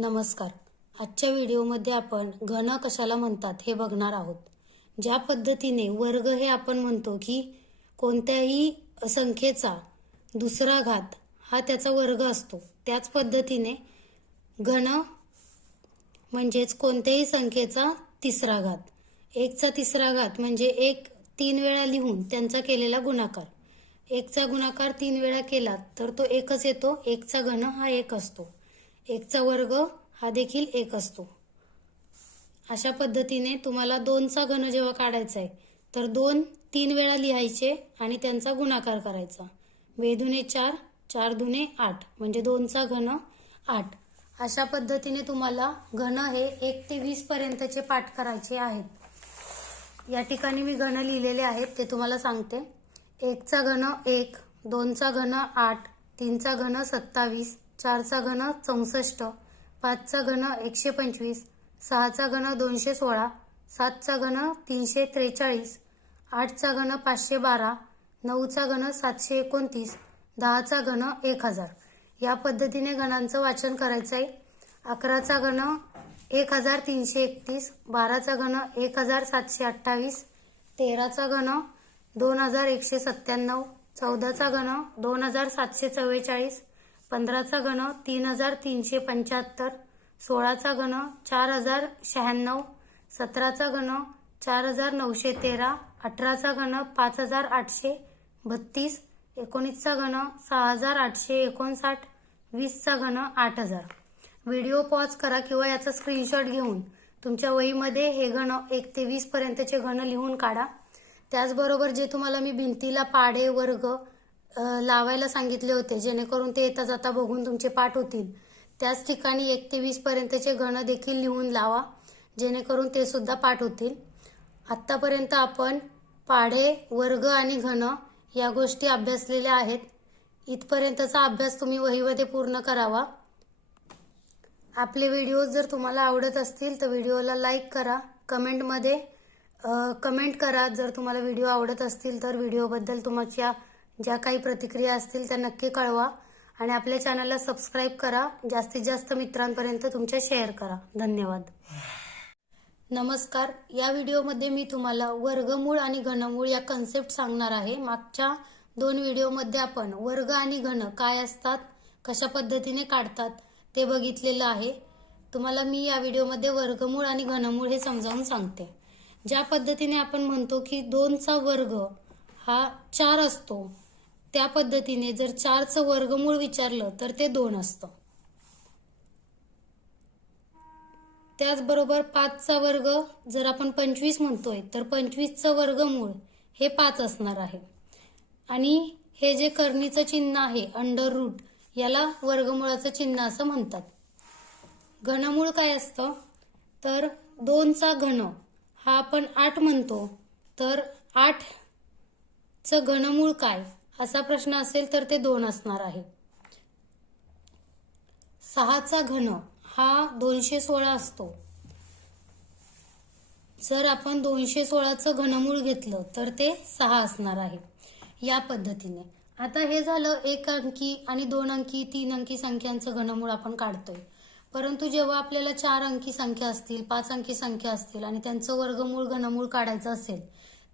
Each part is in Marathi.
नमस्कार. आजच्या व्हिडिओमध्ये आपण घन कशाला म्हणतात हे बघणार आहोत. ज्या पद्धतीने वर्ग हे आपण म्हणतो की कोणत्याही संख्येचा दुसरा घात हा त्याचा वर्ग असतो, त्याच पद्धतीने घन म्हणजेच कोणत्याही संख्येचा तिसरा घात. एकचा तिसरा घात म्हणजे एक 3 वेळा लिहून त्यांचा केलेला गुणाकार. एकचा गुणाकार 3 वेळा केला तर तो एकच येतो. एकचा घन हा एक असतो. एकचा वर्ग हा देखील एक असतो. अशा पद्धतीने तुम्हाला 2चा घन जेव्हा काढायचा आहे तर 2 3 वेळा लिहायचे आणि त्यांचा गुणाकार करायचा. 2 दुणे 4, 4 दुणे 8 म्हणजे 2चा घन 8. अशा पद्धतीने तुम्हाला घन हे 1 ते 20 पर्यंतचे पाठ करायचे आहेत. या ठिकाणी मी घन लिहिलेले आहेत ते तुम्हाला सांगते. 1चा घन 1, 2चा घन 8, 3चा घन 27, 4चा घन 64, 5चा घन 125, 6चा घन 216, 7चा घन 343, 8चा घन 512, 9चा घन 729, 10चा घन 1000. या पद्धतीने घनांचं वाचन करायचं आहे. 11चा घन 1331, 12चा घन 1728, 13चा घन 2197, 14चा घन 2744, 15चा घन 3375, 16चा घन 4096, 17चा घन 4913, 18चा घन 5832, 19चा घन 6859, 20चा घन 8000. व्हिडिओ पॉज करा किंवा याचा स्क्रीनशॉट घेऊन तुमच्या वहीमध्ये हे घन 1 ते 20 पर्यंतचे घन लिहून काढा. त्याचबरोबर जे तुम्हाला मी भिंतीला पाढे वर्ग लावायला सांगितले होते जेणेकरून ते येता जाता बघून तुमचे पाठ होतील, त्याच ठिकाणी 1 ते 20 पर्यंतचे घन देखील लिहून लावा जेणेकरून ते सुद्धा पाठ होतील. आत्तापर्यंत आपण पाढे वर्ग आणि घन या गोष्टी अभ्यासलेल्या आहेत. इथपर्यंतचा अभ्यास तुम्ही वहीमध्ये पूर्ण करावा. आपले व्हिडिओ जर तुम्हाला आवडत असतील तर व्हिडिओला लाईक करा. कमेंट करा. जर तुम्हाला व्हिडिओ आवडत असतील तर व्हिडिओबद्दल तुमच्या ज्या काही प्रतिक्रिया असतील त्या नक्की कळवा आणि आपल्या चॅनलला सबस्क्राईब करा. जास्तीत जास्त मित्रांपर्यंत तुमच्या शेअर करा. धन्यवाद. नमस्कार. या व्हिडिओमध्ये मी तुम्हाला वर्गमूळ आणि घनमूळ या कन्सेप्ट सांगणार आहे. मागच्या 2 व्हिडिओमध्ये आपण वर्ग आणि घन काय असतात, कशा पद्धतीने काढतात ते बघितलेलं आहे. तुम्हाला मी या व्हिडिओमध्ये वर्गमूळ आणि घनमूळ हे समजावून सांगते. ज्या पद्धतीने आपण म्हणतो की 2चा वर्ग हा 4 असतो, त्या पद्धतीने जर 4चं वर्गमूळ विचारलं तर ते 2 असतं. त्याचबरोबर 5चा वर्ग जर आपण 25 म्हणतोय तर 25चं वर्गमूळ हे 5 असणार आहे. आणि हे जे करणीचं चिन्ह आहे अंडर रूट, याला वर्गमूळाचं चिन्ह असं म्हणतात. घनमूळ काय असतं तर 2चा घन हा आपण 8 म्हणतो, तर 8चं घनमूळ काय असा प्रश्न असेल तर ते 2 असणार आहे. 6चा घन हा 216 असतो. जर आपण 216चं घनमूळ घेतलं तर ते 6 असणार आहे. या पद्धतीने आता हे झालं 1 अंकी आणि 2 अंकी 3 अंकी संख्यांचं घनमूळ आपण काढतोय. परंतु जेव्हा आपल्याला 4 अंकी संख्या असतील, 5 अंकी संख्या असतील आणि त्यांचं वर्गमूळ घनमूळ काढायचं असेल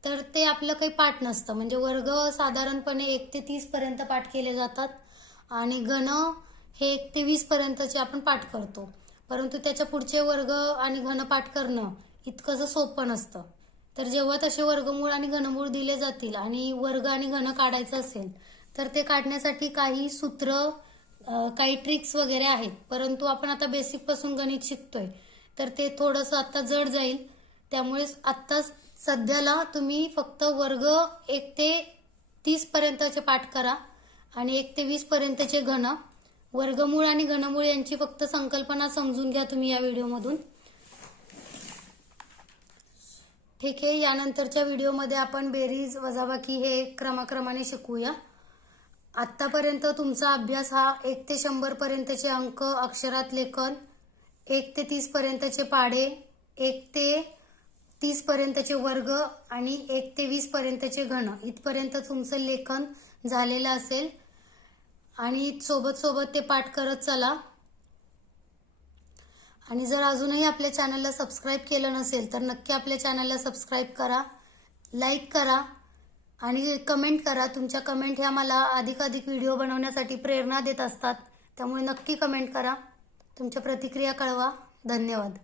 तर ते आपलं काही पाठ नसतं. म्हणजे वर्ग साधारणपणे 1 ते 30 पर्यंत पाठ केले जातात आणि घन हे 1 ते 20 पर्यंतचे आपण पाठ करतो. परंतु त्याच्या पुढचे वर्ग आणि घन पाठ करणं इतकंसं सोपं नसतं. तर जेव्हा तसे वर्गमूळ आणि घनमूळ दिले जातील आणि वर्ग आणि घन काढायचं असेल तर ते काढण्यासाठी काही सूत्र, काही ट्रिक्स वगैरे आहेत. परंतु आपण आता बेसिक पासून गणित शिकतोय तर ते थोडंसं आता जड जाईल. त्यामुळे आता सध्याला तुम्ही फक्त वर्ग 1 ते 30 पर्यंतचे पाठ करा आणि 1 ते 20 पर्यंतचे घन. वर्गमूळ आणि घनमूळ यांची फक्त संकल्पना समजून घ्या तुम्ही या व्हिडिओमधून. ठीक आहे. यानंतरच्या व्हिडिओमध्ये आपण बेरीज वजाबाकी हे क्रमाक्रमाने शिकूया. आत्तापर्यंत तुमचा अभ्यास हा 1 ते 100 पर्यंतचे अंक अक्षरात लेखन, 1 ते 30 पर्यंतचे पाढे, 1 ते 30 पर्यंतचे वर्ग आणि 1 ते 20 पर्यंतचे घन इथपर्यंत तुमचं लेखन झालेलं असेल आणि सोबत सोबत ते पाठ करत चला. आणि जर अजूनही आपल्या चॅनलला सबस्क्राईब केलं नसेल तर नक्की आपल्या चॅनलला सबस्क्राईब करा, लाईक करा आणि कमेंट करा. तुमच्या कमेंट ह्या मला अधिकाधिक व्हिडिओ बनवण्यासाठी प्रेरणा देत असतात. त्यामुळे नक्की कमेंट करा, तुमच्या प्रतिक्रिया कळवा. धन्यवाद.